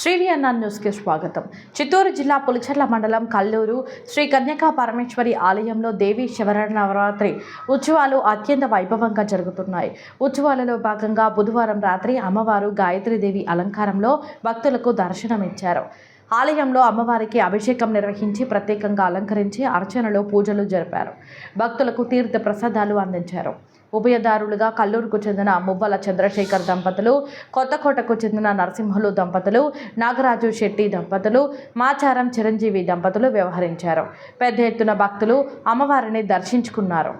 శ్రీరియన్న న్యూస్కి స్వాగతం. చిత్తూరు జిల్లా పులిచెర్ల మండలం కల్లూరు శ్రీ కన్యకా పరమేశ్వరి ఆలయంలో దేవీ శరన్నవరాత్రి ఉత్సవాలు అత్యంత వైభవంగా జరుగుతున్నాయి. ఉత్సవాలలో భాగంగా బుధవారం రాత్రి అమ్మవారు గాయత్రీదేవి అలంకారంలో భక్తులకు దర్శనమిచ్చారు. ఆలయంలో అమ్మవారికి అభిషేకం నిర్వహించి ప్రత్యేకంగా అలంకరించి అర్చనలు పూజలు జరిపారు. భక్తులకు తీర్థ ప్రసాదాలు అందించారు. ఉభయదారులుగా కల్లూరుకు చెందిన మువ్వల చంద్రశేఖర్ దంపతులు, కొత్తకోటకు చెందిన నరసింహులు దంపతులు, నాగరాజు శెట్టి దంపతులు, మాచారం చిరంజీవి దంపతులు వ్యవహరించారు. పెద్ద ఎత్తున భక్తులు అమ్మవారిని దర్శించుకున్నారు.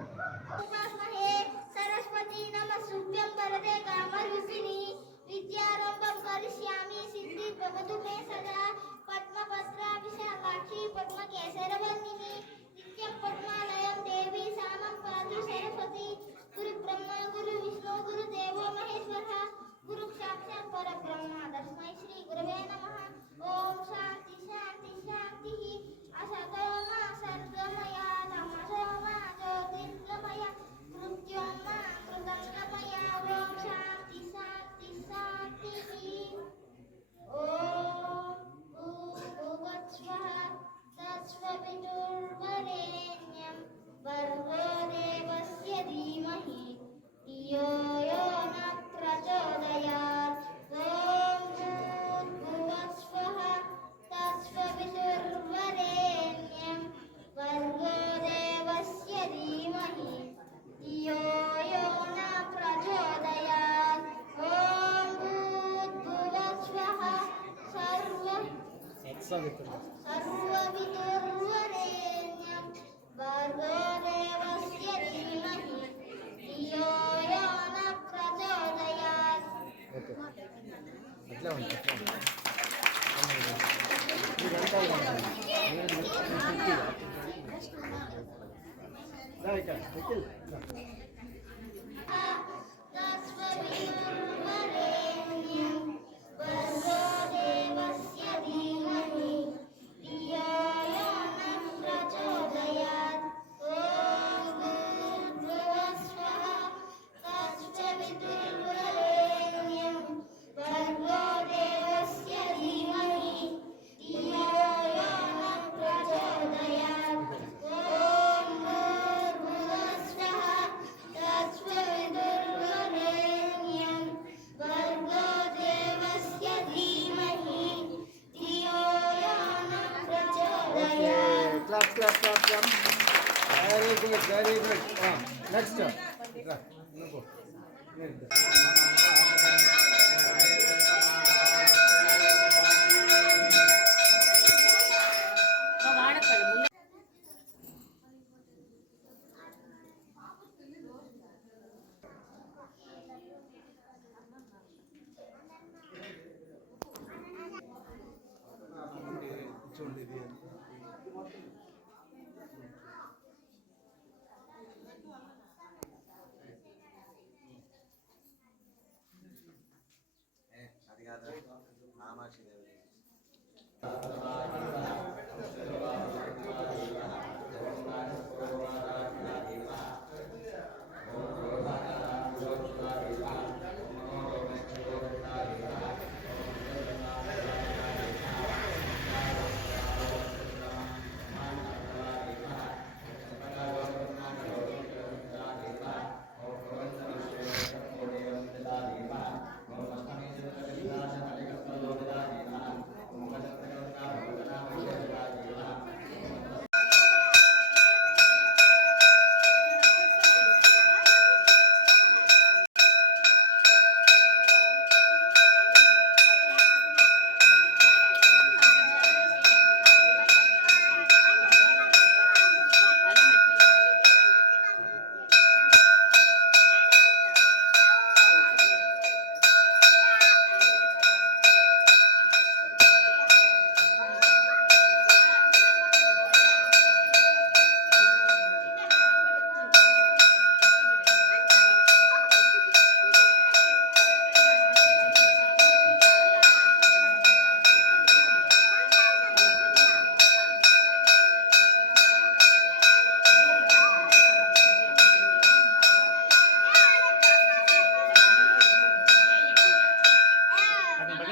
Clap. Very good. Next.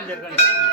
జరగండి.